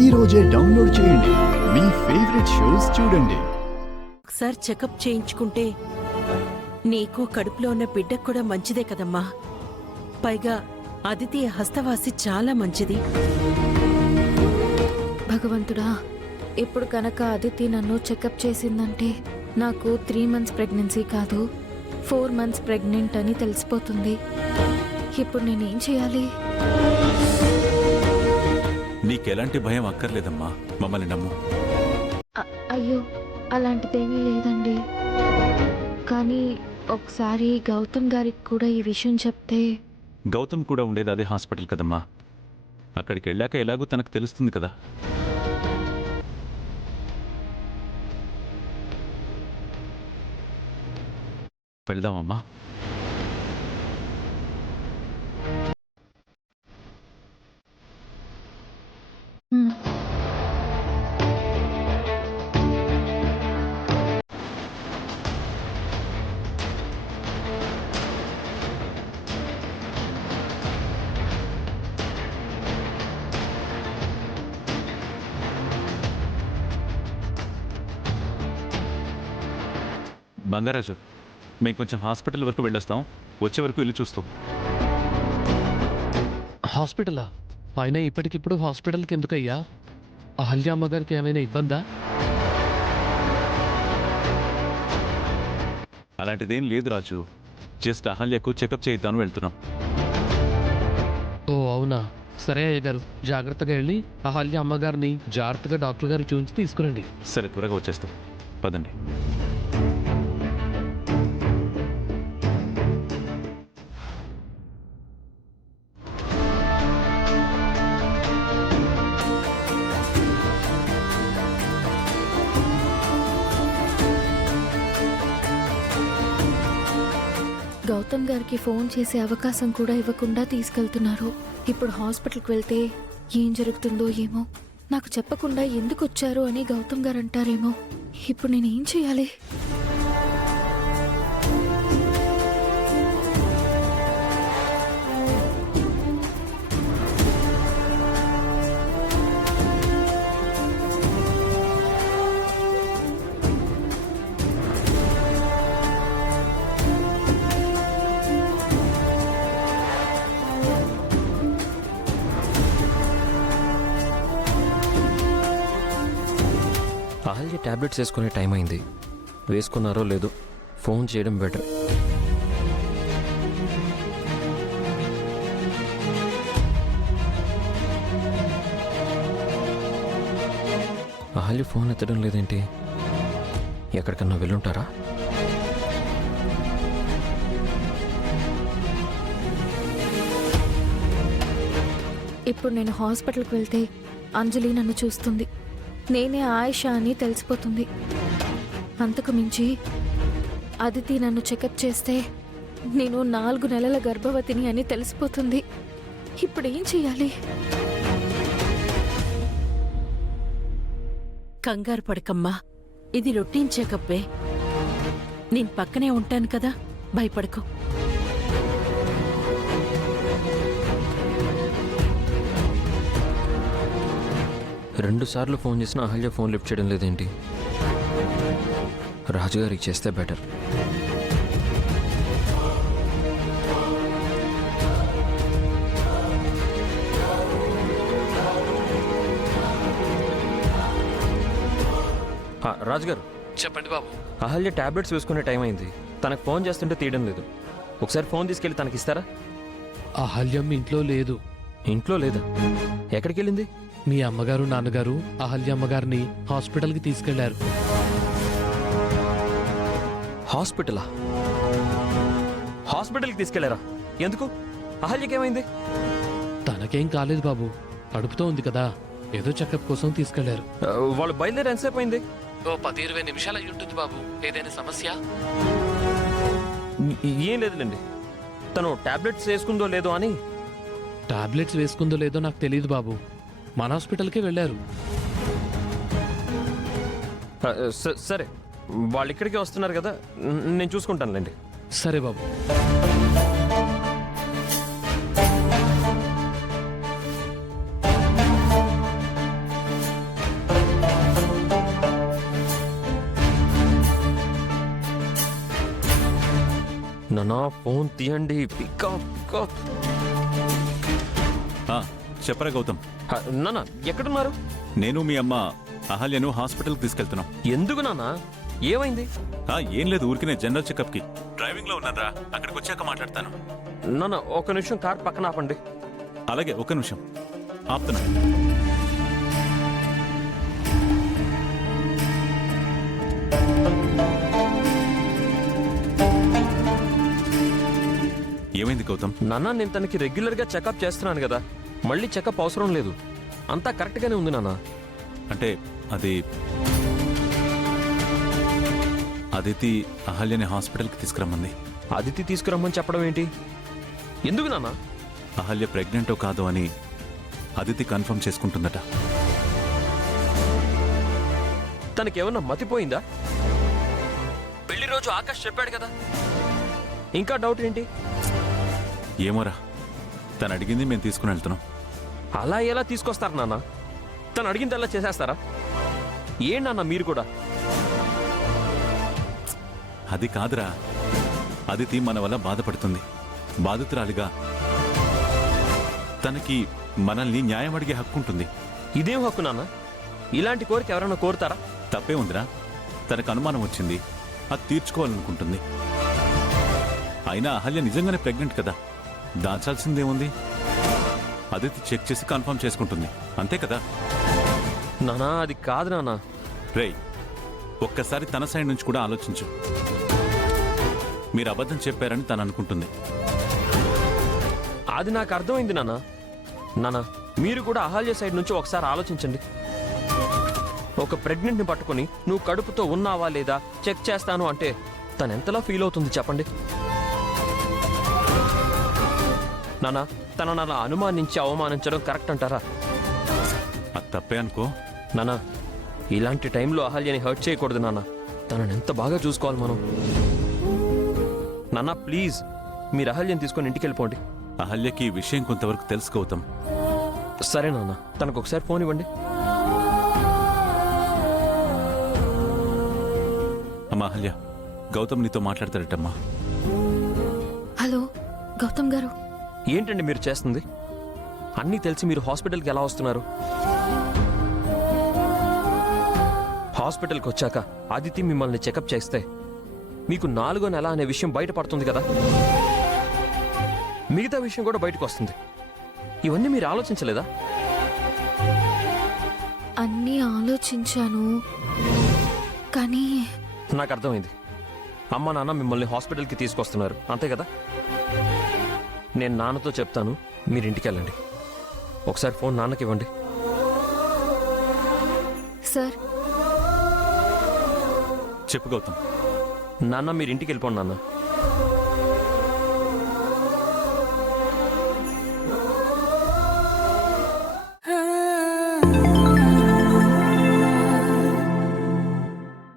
ఈ రోజే డౌన్లోడ్ చేయండి. మీ ఫేవరెట్ షోస్ చూడండి. ఒకసారి చెకప్ చేయించుకుంటే నీకు కడుపులో ఉన్న బిడ్డకు కూడా మంచిదే కదమ్మా. పైగా అదితి హస్తవాసి చాలా మంచిది. భగవంతుడా, ఇప్పుడు కనుక అదితి నన్ను చెకప్ చేసిందంటే నాకు 3 months ప్రెగ్నెన్సీ కాదు 4 months ప్రెగ్నెంట్ అని తెలిసిపోతుంది. ఇప్పుడు నేనేం చేయాలి? నీకెలాంటి భయం అక్కర్లేదమ్మా, మమ్మల్ని నమ్ము. అయ్యో, అలాంటిదేమీ లేదండి. కానీ ఒకసారి గౌతమ్ గారికి కూడా ఈ విషయం చెప్తే. గౌతమ్ కూడా ఉండేది అదే హాస్పిటల్ కదమ్మా. అక్కడికి వెళ్ళాక ఎలాగో తనకు తెలుస్తుంది కదా. వెళ్దామమ్మా. బంగారాజు, మేము కొంచెం హాస్పిటల్ వరకు వెళ్ళొస్తాం. వచ్చే వరకు ఇల్లు చూస్తాం. హాస్పిటలా? అయినా ఇప్పటికిప్పుడు హాస్పిటల్కి ఎందుకయ్యా? అహల్య అమ్మగారికి ఏమైనా ఇబ్బందా? అలాంటిదేం లేదు రాజు. జస్ట్ అహల్యకు చెకప్ చేద్దామని వెళ్తున్నాం. ఓ అవునా, సరే అయ్య గారు, జాగ్రత్తగా వెళ్ళి అహల్య అమ్మగారిని జాగ్రత్తగా డాక్టర్ గారికి చూపించి తీసుకురండి. సరే, త్వరగా వచ్చేస్తాం. పదండి. గౌతమ్ గారికి ఫోన్ చేసే అవకాశం కూడా ఇవ్వకుండా తీసుకెళ్తున్నారు. ఇప్పుడు హాస్పిటల్కి వెళ్తే ఏం జరుగుతుందో ఏమో. నాకు చెప్పకుండా ఎందుకు వచ్చారు అని గౌతమ్ గారు అంటారేమో. ఇప్పుడు నేనేం చేయాలి? అహల్య ట్యాబ్లెట్స్ వేసుకునే టైం అయింది. వేసుకున్నారో లేదో ఫోన్ చేయడం బెటర్. అహల్య ఫోన్ ఎత్తడం లేదేంటి? ఎక్కడికన్నా వెళ్ళుంటారా? ఇప్పుడు నేను హాస్పిటల్కి వెళ్తే అంజలి నన్ను చూస్తుంది. నేనే ఆయిషా అని తెలిసిపోతుంది. అంతకు మించి అదితి నన్ను చెకప్ చేస్తే నేను 4 నెలల గర్భవతిని అని తెలిసిపోతుంది. ఇప్పుడు ఏం చేయాలి? కంగారు పడకమ్మా, ఇది రొటీన్ చెకప్పే. నేను పక్కనే ఉంటాను కదా, భయపడకు. 2 సార్లు ఫోన్ చేసినా అహల్య ఫోన్ లిఫ్ట్ చేయడం లేదేంటి? రాజుగారికి చేస్తే బెటర్. రాజుగారు చెప్పండి బాబు. అహల్య టాబ్లెట్స్ వేసుకునే టైం అయింది. తనకు ఫోన్ చేస్తుంటే తీయడం లేదు. ఒకసారి ఫోన్ తీసుకెళ్ళి తనకి ఇస్తారా? అహల్యం ఇంట్లో లేదు. ఇంట్లో లేదా? ఎక్కడికి వెళ్ళింది? మీ అమ్మగారు నాన్నగారు అహల్య అమ్మగారిని హాస్పిటల్కి తీసుకెళ్లారు. హాస్పిటలా? హాస్పిటల్కి తీసుకెళ్లారా? ఎందుకు? అహల్యకేమైంది? తనకేం కాలేదు బాబు, కడుపుతో ఉంది కదా, ఏదో చెకప్ కోసం తీసుకెళ్లారు. వాళ్ళు బయలుదేరి ఎంతసేపు అయింది? ఓ 10-20 నిమిషాలు అయి ఉంటుంది బాబు. ఏదైనా సమస్య? ఏం లేదులేండి. తను టాబ్లెట్స్ వేసుకుందో లేదో అని. టాబ్లెట్స్ వేసుకుందో లేదో నాకు తెలియదు బాబు. మన హాస్పిటల్కే వెళ్ళారు. సరే, వాళ్ళు ఇక్కడికి వస్తున్నారు కదా, నేను చూసుకుంటానులేండి. సరే బాబు. నాన్న ఫోన్ తీయండి. Pickup pickup. ఆ, చెప్పరా గౌతమ్. నాన్న ఎక్కడున్నారు? నేను మీ అమ్మ అహల్యను హాస్పిటల్కి తీసుకెళ్తున్నాం. ఎందుకు నాన్న? ఏమైంది? ఏం లేదు, ఊరికినే జనరల్ చెకప్కి. డ్రైవింగ్లో ఉన్నారా, అక్కడికి వచ్చాక మాట్లాడతాను. నాన్న ఒక నిమిషం కార్ పక్కన ఆపండి. అలాగే, ఒక్క నిమిషం ఆపుతున్నా. ఏమైంది గౌతమ్? నాన్న నేను తనకి రెగ్యులర్గా చెకప్ చేస్తున్నాను కదా, మళ్ళీ చెకప్ అవసరం లేదు. అంతా కరెక్ట్గానే ఉంది నాన్న. అంటే అది అదితి అహల్యని హాస్పిటల్కి తీసుకురమ్మంది. అదితి తీసుకురమ్మని చెప్పడం ఏంటి? ఎందుకు నాన్న? అహల్య ప్రెగ్నెంటో కాదో అని అదితి కన్ఫర్మ్ చేసుకుంటుందట. తనకేమన్నా మతిపోయిందా? పెళ్లి రోజు ఆకాష్ చెప్పాడు కదా, ఇంకా డౌట్ ఏంటి? ఏమోరా, తను అడిగింది మేము తీసుకుని వెళ్తున్నాం. అలా ఎలా తీసుకొస్తారు నాన్న? తను అడిగిందల్లా చేసేస్తారా? ఏంటన్నా మీరు కూడా? అది కాదురా, అదితి మన వల్ల బాధపడుతుంది. బాధితురాలిగా తనకి మనల్ని న్యాయం అడిగే హక్కు ఉంటుంది. ఇదేం హక్కు నాన్న? ఇలాంటి కోరిక ఎవరైనా కోరుతారా? తప్పే ఉందిరా, తనకు అనుమానం వచ్చింది, అది తీర్చుకోవాలనుకుంటుంది. అయినా అహల్య నిజంగానే ప్రెగ్నెంట్ కదా, దాచాల్సిందేముంది? అదితి చెక్ చేసి కన్ఫర్మ్ చేసుకుంటుంది, అంతే కదా. నానా అది కాదు నాన్న. రేయ్, ఒక్కసారి తన సైడ్ నుంచి కూడా ఆలోచించు. మీరు అబద్ధం చెప్పారని తను అనుకుంటుంది. అది నాకు అర్థమైంది నాన్న. నాన్న మీరు కూడా అహల్య సైడ్ నుంచి ఒకసారి ఆలోచించండి. ఒక ప్రెగ్నెంట్ని పట్టుకుని నువ్వు కడుపుతో ఉన్నావా లేదా చెక్ చేస్తాను అంటే తను ఎంతలా ఫీల్ అవుతుంది చెప్పండి. నాన్న తనను అలా అనుమానించి అవమానించడం కరెక్ట్ అంటారా? అది తప్పే అనుకో. నాన్న ఇలాంటి టైంలో అహల్యని హర్ట్ చేయకూడదు నాన్న. తనని ఎంత బాగా చూసుకోవాలి మనం. నాన్న ప్లీజ్ మీరు అహల్యని తీసుకొని ఇంటికి వెళ్ళిపోండి. అహల్యకి ఈ విషయం కొంతవరకు తెలుసు గౌతమ్. సరే నాన్న, తనకు ఒకసారి ఫోన్ ఇవ్వండి. అమ్మా అహల్య, గౌతమ్ నీతో మాట్లాడతాడటమ్మా. హలో గౌతమ్ గారు. ఏంటండి మీరు చేస్తుంది? అన్నీ తెలిసి మీరు హాస్పిటల్కి ఎలా వస్తున్నారు? హాస్పిటల్కి వచ్చాక అదితి మిమ్మల్ని చెకప్ చేస్తే మీకు 4వ నెల అనే విషయం బయటపడుతుంది కదా, మిగతా విషయం కూడా బయటకు వస్తుంది. ఇవన్నీ మీరు ఆలోచించలేదా? అన్నీ ఆలోచించాను, కానీ నాకు అర్థమైంది. అమ్మ నాన్న మిమ్మల్ని హాస్పిటల్కి తీసుకొస్తున్నారు, అంతే కదా. నేను నాన్నతో చెప్తాను, మీరు ఇంటికి వెళ్ళండి. ఒకసారి ఫోన్ నాన్నకి ఇవ్వండి. సార్ చెప్పు గౌతమ్. నాన్న మీరు ఇంటికి వెళ్ళిపోండి నాన్న.